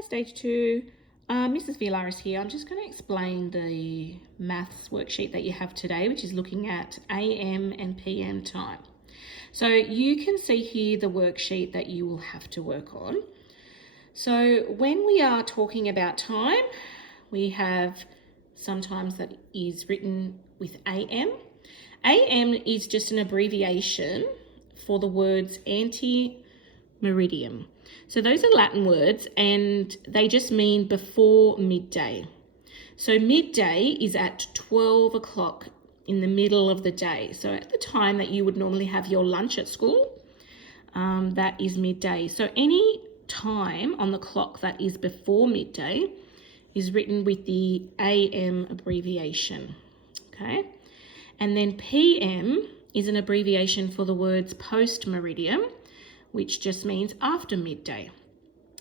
Hi, Stage 2. Mrs. Villaris here. I'm just going to explain the maths worksheet that you have today, which is looking at AM and PM time. So you can see here the worksheet that you will have to work on. So when we are talking about time, we have sometimes that is written with AM. AM is just an abbreviation for the words ante-meridiem. So those are Latin words and they just mean before midday. So midday is at 12 o'clock in the middle of the day. So at the time that you would normally have your lunch at school, that is midday. So any time on the clock that is before midday is written with the AM abbreviation, okay? And then PM is an abbreviation for the words post-meridiem, which just means after midday.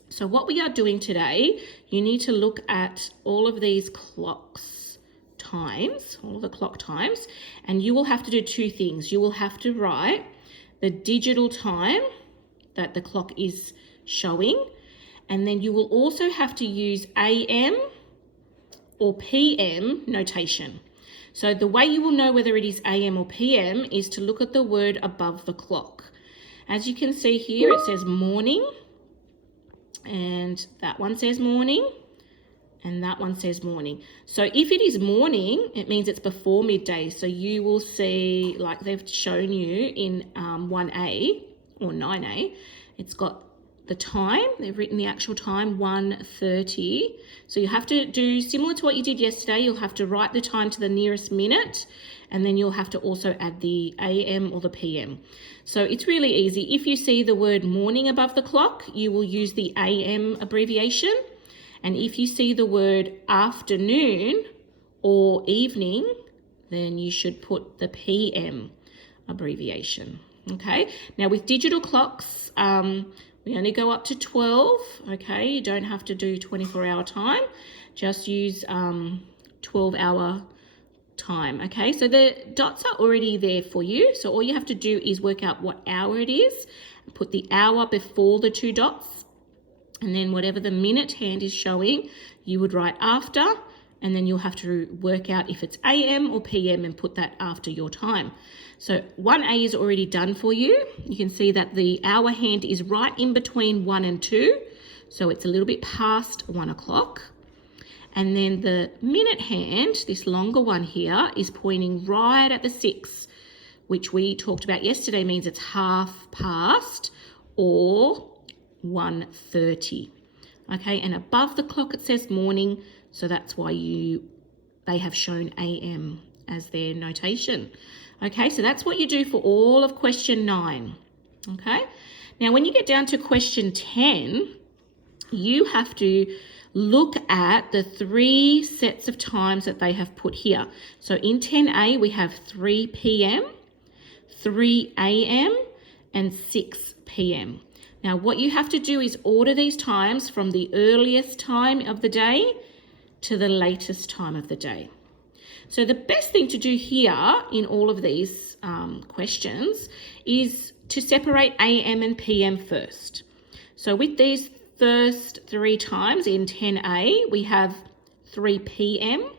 So what we are doing today, you need to look at all of these clocks times, all the clock times, and you will have to do two things. You will have to write the digital time that the clock is showing, and then you will also have to use AM or PM notation. So the way you will know whether it is AM or PM is to look at the word above the clock. As you can see here, it says morning, and that one says morning, and that one says morning. So if it is morning, it means it's before midday. So you will see, like they've shown you in 1A or 9A, it's got the time, they've written the actual time, 1:30. So you have to do similar to what you did yesterday. You'll have to write the time to the nearest minute, and then you'll have to also add the AM or the PM. So it's really easy. If you see the word morning above the clock, you will use the AM abbreviation. And if you see the word afternoon or evening, then you should put the PM abbreviation. Okay, now with digital clocks, we only go up to 12, okay? You don't have to do 24-hour time. Just use 12-hour time, okay? So the dots are already there for you. So all you have to do is work out what hour it is, put the hour before the two dots, and then whatever the minute hand is showing, you would write after, and then you'll have to work out if it's AM or PM and put that after your time. So 1A is already done for you. You can see that the hour hand is right in between 1 and 2. So it's a little bit past 1 o'clock. And then the minute hand, this longer one here, is pointing right at the 6, which we talked about yesterday means it's half past or 1:30. Okay, and above the clock it says morning, so that's why they have shown AM as their notation. Okay, so that's what you do for all of question 9. Okay, now when you get down to question 10, you have to look at the 3 sets of times that they have put here. So in 10A, we have 3 PM, 3 AM, and 6 PM. Now, what you have to do is order these times from the earliest time of the day to the latest time of the day. So the best thing to do here in all of these questions is to separate AM and PM first. So with these first 3 times in 10A, we have 3 PM,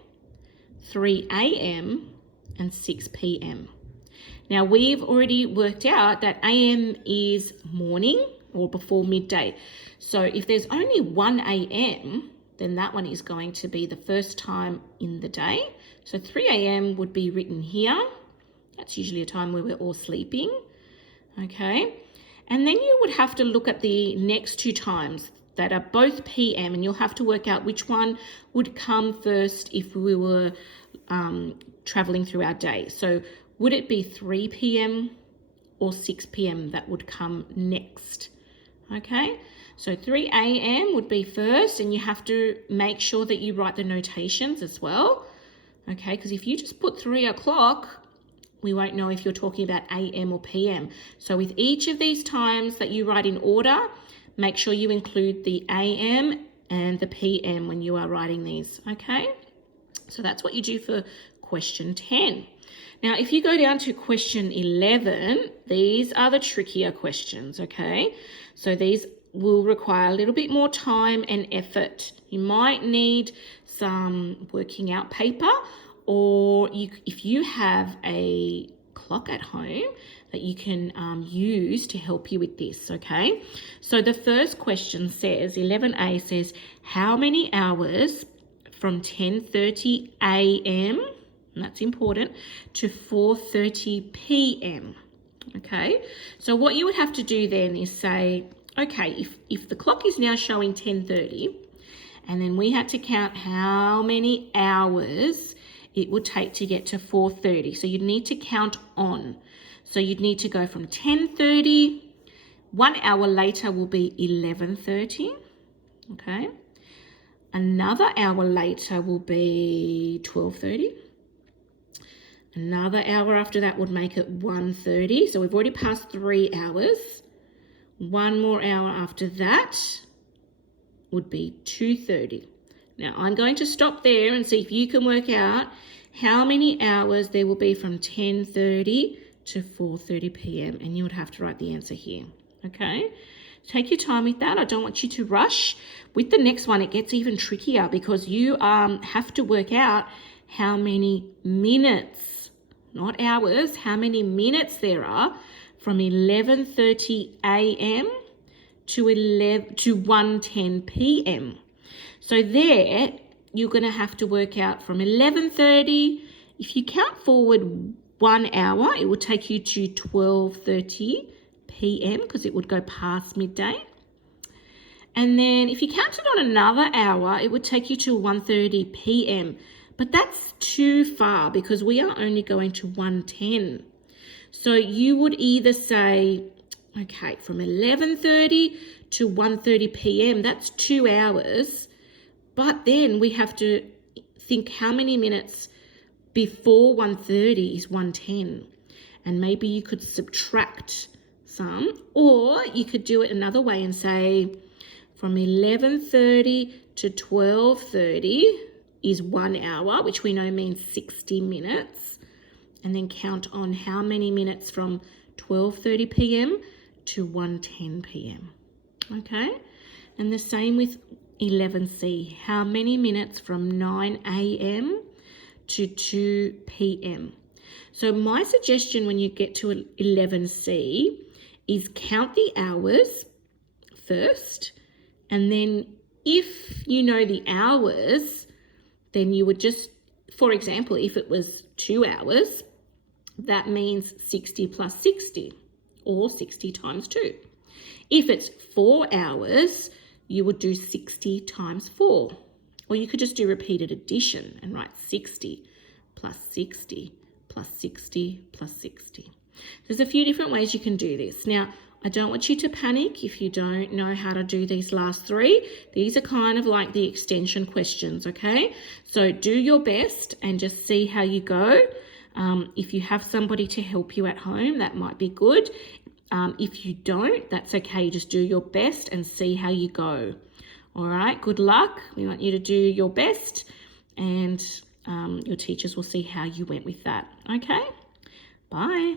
3 AM, and 6 PM. Now we've already worked out that AM is morning or before midday. So if there's only 1 AM, then that one is going to be the first time in the day. So 3 AM would be written here. That's usually a time where we're all sleeping, okay? And then you would have to look at the next 2 times that are both PM, and you'll have to work out which one would come first if we were traveling through our day. So would it be 3 PM or 6 PM that would come next? Okay, so 3 AM would be first, and you have to make sure that you write the notations as well. Okay, because if you just put 3 o'clock, we won't know if you're talking about AM or PM. So with each of these times that you write in order, make sure you include the AM and the PM when you are writing these, okay? So that's what you do for question 10. Now, if you go down to question 11, these are the trickier questions, okay? So these will require a little bit more time and effort. You might need some working out paper, or if you have a clock at home that you can use to help you with this, okay? So the first question says, 11A says, how many hours from 10:30 a.m., and that's important, to 4:30 p.m., okay? So what you would have to do then is say, okay, if the clock is now showing 10:30, and then we had to count how many hours it would take to get to 4:30. So you'd need to count on. So you'd need to go from 10:30, 1 hour later will be 11:30, okay? Another hour later will be 12:30. Another hour after that would make it 1:30. So we've already passed 3 hours. 1 more hour after that would be 2:30. Now I'm going to stop there and see if you can work out how many hours there will be from 10:30 to 4:30 p.m. and you would have to write the answer here, okay? Take your time with that. I don't want you to rush. With the next one, it gets even trickier because you have to work out how many minutes, not hours, how many minutes there are from 11:30 a.m. to 1:10 p.m. So there, you're going to have to work out from 11:30. If you count forward 1 hour, it would take you to 12:30 p.m. because it would go past midday. And then if you counted on another hour, it would take you to 1:30 p.m. But that's too far because we are only going to 1:10. So you would either say, okay, from 11:30 to 1:30 p.m., that's 2 hours. But then we have to think how many minutes before 1:30 is 1:10. And maybe you could subtract some, or you could do it another way and say from 11:30 to 12:30 is 1 hour, which we know means 60 minutes. And then count on how many minutes from 12:30 p.m. to 1:10 p.m. Okay? And the same with 11C. How many minutes from 9 a.m. to 2 p.m. So my suggestion when you get to 11C is count the hours first, and then if you know the hours, then you would just, for example, if it was 2 hours, that means 60 plus 60, or 60 times 2. If it's 4 hours, you would do 60 times 4. Or you could just do repeated addition and write 60 plus 60 plus 60 plus 60. There's a few different ways you can do this. Now, I don't want you to panic if you don't know how to do these last 3. These are kind of like the extension questions, okay? So do your best and just see how you go. If you have somebody to help you at home, that might be good. If you don't, that's okay. Just do your best and see how you go. All right, good luck. We want you to do your best, and your teachers will see how you went with that. Okay, bye.